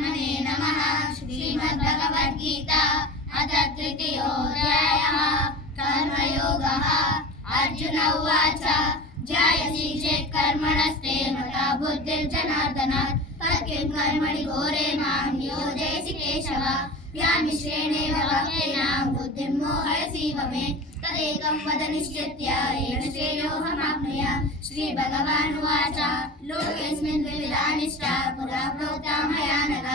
परब्रह्मणे नमः। श्रीमद्भगवद्गीता अथ तृतीयोऽध्यायः। कर्मयोगः। अर्जुन उवाच ध्यायसि चेत् कर्मणस्ते मता बुद्धिर्जनार्दन तत्किं कर्मणि घोरे मां नियोजयसि केशव। व्यामिश्रेणेव वाक्येन बुद्धिं मोहयसीव मे तदेकं वद निश्चित्य येन श्रेयोऽहमाप्नुयाम्। श्रीभगवानुवाच लोकेऽस्मिन् विविधा निष्ठा पुरा प्रोक्ता मया नघ।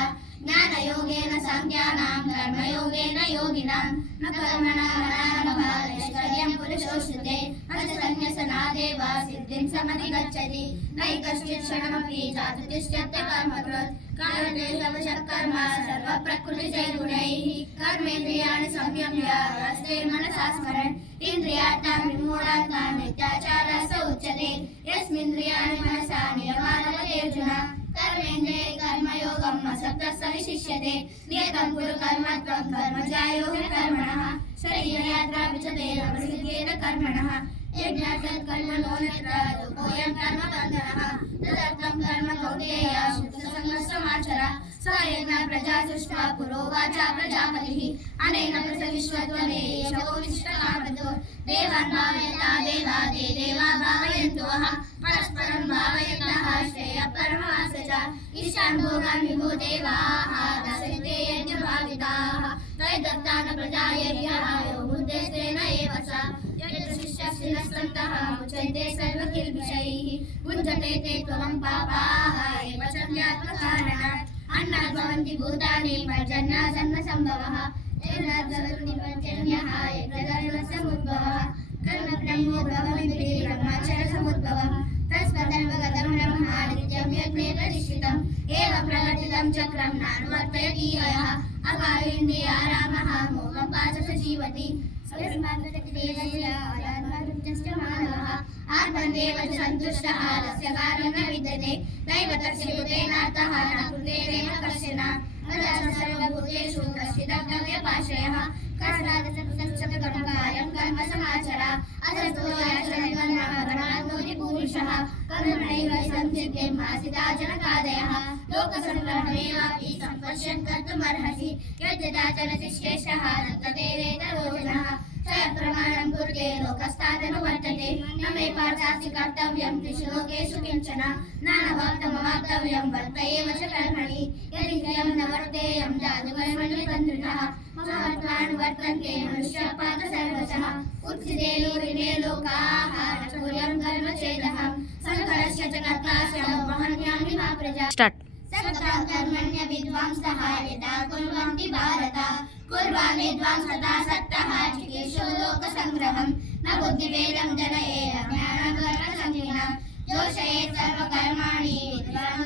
ज्ञानयोगेन साङ्ख्यानां कर्मयोगेन योगिनां न कर्मणामनारम्भादैश्वर्यं पुरुषोऽश्नुते न च सन्न्यसनादेव सिद्धिं समधिगच्छति। नैकश्चित् क्षणमपि जातु तिष्ठत्य कर्मकृत् कारणे सर्वशः कर्म सर्वप्रकृतिजैर्गुणैः। कर्मेन्द्रियाणि संयम्य यस्ते मनसा स्मरन् इन्द्रियार्थान् विमूढात्मा मिथ्याचारः स उच्यते। यस्मिन्द्रियाणि मनसा नियमानवते अर्जुन कर्मेन्द्रिये कर्मयोगम् असक्तः स विशिष्यते। नियतं कुरु कर्म त्वं कर्मजायो कर्मणः शरीरयात्रा विचते प्रसिद्धेन कर्मणः। यज्ञात् कर्मणो यत्र लोकोऽयं कर्मबन्धनः तदर्थं कर्म कौन्तेय शुद्धसङ्गस्समाचर। स यज्ञः प्रजा सृष्ट्वा पुरोवाच प्रजापतिः अनेन पृथग्विश्वत्वमे शवोविष्टकामतो देवान् भावयता देवा ते देवा भावयन्तु वः परस्परं भावयन्तः श्रेयः परमास्य च। ईशान् भोगान् विभो देवाः दास्यन्ते यज्ञभाविताः तैर्दत्तान् प्रजायेभ्यः यो बुद्धेस्तेन एव स। यत्र शिष्यस्तिनस्तन्तः मुच्यन्ते सर्वकिल्बिषैः भुञ्जते ते त्वं पापाः एव सत्यात्मकारणात्। अन्नात् भवन्ति भूतानि पर्जन्यासन्नसम्भवः येनाद्भवन्ति पर्जन्यः यज्ञधर्मसमुद्भवः। कर्मब्रह्मो ब्रह्मविद्ये ब्रह्माक्षरसमुद्भवः तस्मादल्पगतं ब्रह्म नित्यं यज्ञे प्रतिष्ठितम्। एवं प्रवर्तितं चक्रं नानुवर्तयति यः अकालेन्द्रियारामः मोहं पाशस जीवति। आत्मन्येव च सन्तुष्टः तस्य कार्यं न विद्यते नैव तस्य कृतेनार्थः न कृतेनेव कश्चन। सर्वभूतेषु कश्चिदव्यपाश्रयः कस्मादसक्तस्य कर्म समाचर असतो याचनकर्मणि पुरुषः कर्मणैव संसिद्धिं आसिता जनकादयः। लोकसङ्ग्रहमेवापि सम्पश्यन् कर्तुमर्हसि यद्यदाचरति श्रेष्ठः तत्तदेवेतरोचनः। प्रमाणं कुरुते लोकस्तादनुवर्तते न मे पार्थास्ति कर्तव्यं त्रिषु लोकेषु किञ्चन नानवाप्तमवाप्तव्यं वर्त एव च कर्मणि यदिन्द्रियं न वर्तेयं जातुकर्मणि तन्द्रितः। महत्त्वानुवर्तन्ते मनुष्यः पात सर्वशः उत्थिते लोरिणे लोकाः न कुर्यं कर्म चेदहं संकरस्य च कर्ता वहन्यामि मा प्रजा। सक्तं कर्मण्य विद्वांसः यदा कुर्वन्ति भारत कुर्वान् विद्वांसता सक्तः चिकीर्षो लोकसङ्ग्रहं न बुद्धिभेदं जनयेत् ज्ञानं कर्मसङ्गिनं जोषयेत् सर्वकर्माणि विद्वान्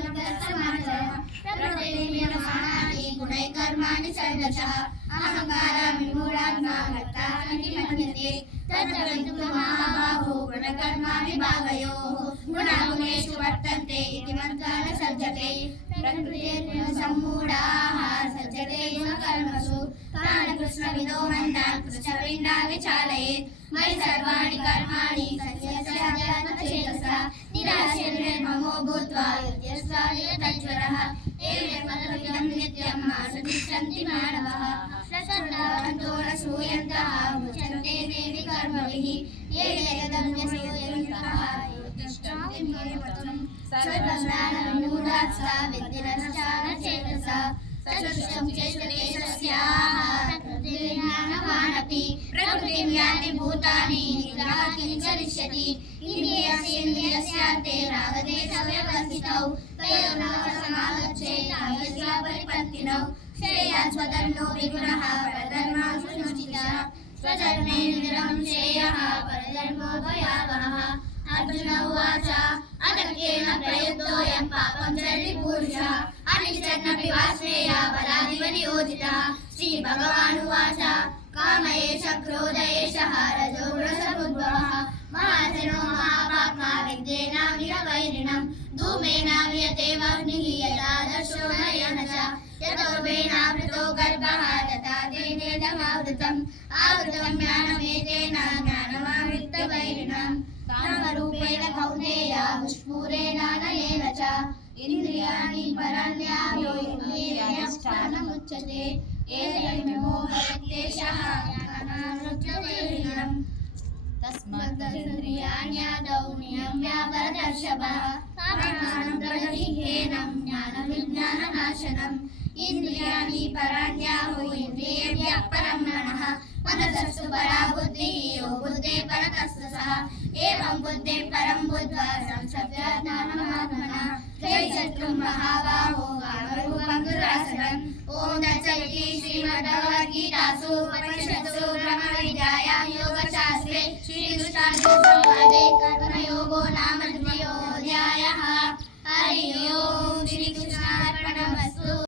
प्रकृतिनियमानानि गुणैः कर्माणि सर्वशः। अहङ्कारं विमूढात्मा कर्तारमिति मन्यते तत्र महाबाहो गुणकर्मा विभागयोः गुणागुणेषु वर्तन्ते इति मन्त्रः न सज्जते। प्रकृतिर्गुणसम्मूढाः सज्जते गुणकर्मसु तान् कृष्णविदो मन्दान् कृष्णविन्दा विचालयेत्। मयि सर्वाणि कर्माणि सन्न्यस्याध्यात्मचेतसा निराशीर्निर्ममो भूत्वा युध्यस्वादितज्वरः एवं नित्यं मासतिष्ठन्ति मानवः। श्रद्धावन्तो न श्रूयन्तः मुच्यन्ते देवि कर्मभिः ये यदन्यसूयन्तः तिष्ठन्ति नियमतं सर्वज्ञानविमूढात् सा विद्धिनश्चानचेतसा सदृशं चेष्टते तस्याः प्रकृतिर्ज्ञानवानपि प्रकृतिं याति भूतानि निग्रहः किञ्चरिष्यति। इन्द्रियस्यान्ते रागदेशव्यवस्थितौ तयोर्नाशमागच्छेत् कामस्यापरिपत्तिनौ श्रेयात् स्वधर्मो विगुणः परधर्माशु निश्चितः स्वधर्मे निरं श्रेयः परधर्मो भयावहः। अर्जुन उवाच अनर्घ्येन प्रयुक्तोऽयं पापं चरिपुरुषः अनिष्टन्नपि वा श्रेयः बलादिव नियोजितः। श्रीभगवानुवाच काम एष क्रोध एषः रजोगुणसमुद्भवः महाजनो महापाप्मा विद्येनामिह वैरिणं धूमेनाव्रियते वह्निः यदादर्शो नयन च यतोर्वेणावृतो गर्भः तथा तेनेदमावृतम् आवृतं ज्ञानमेतेन ज्ञानमावृत्तवैरिणं कामरूपेण कौन्तेय स्फुरेणानलेन च ఇంద్రియాణి పరాణ్యాయోధిష్టానముచ్యతే ఏతన్మోహయత్యేషః జ్ఞానానృత్యతే తస్మద్ఇంద్రియాణ్యాదౌ నియమ్యావరదర్శభః ప్రాణానం ప్రజహిహేనం జ్ఞానవిజ్ఞాననాశనం ఇంద్రియాణి పరాణ్యాహో ఇంద్రియేభ్యః పరం మనః మనసస్తు పరా బుద్ధిః యో బుద్ధే పరతస్తు సః ఏవం బుద్ధే పరం బుద్ధ్వా సంసర్గ జ్ఞానమాత్మనः జై శత్రుం మహాబాహో కామరూపం దురాసనం ఓం తత్సదితి శ్రీమద్భగవద్గీతాసు ఉపనిషత్సు బ్రహ్మవిద్యాయాం యోగశాస్త్రే శ్రీకృష్ణార్జున సంవాదే కర్మయోగో నామ ద్వితీయోऽధ్యాయः హరి ఓం.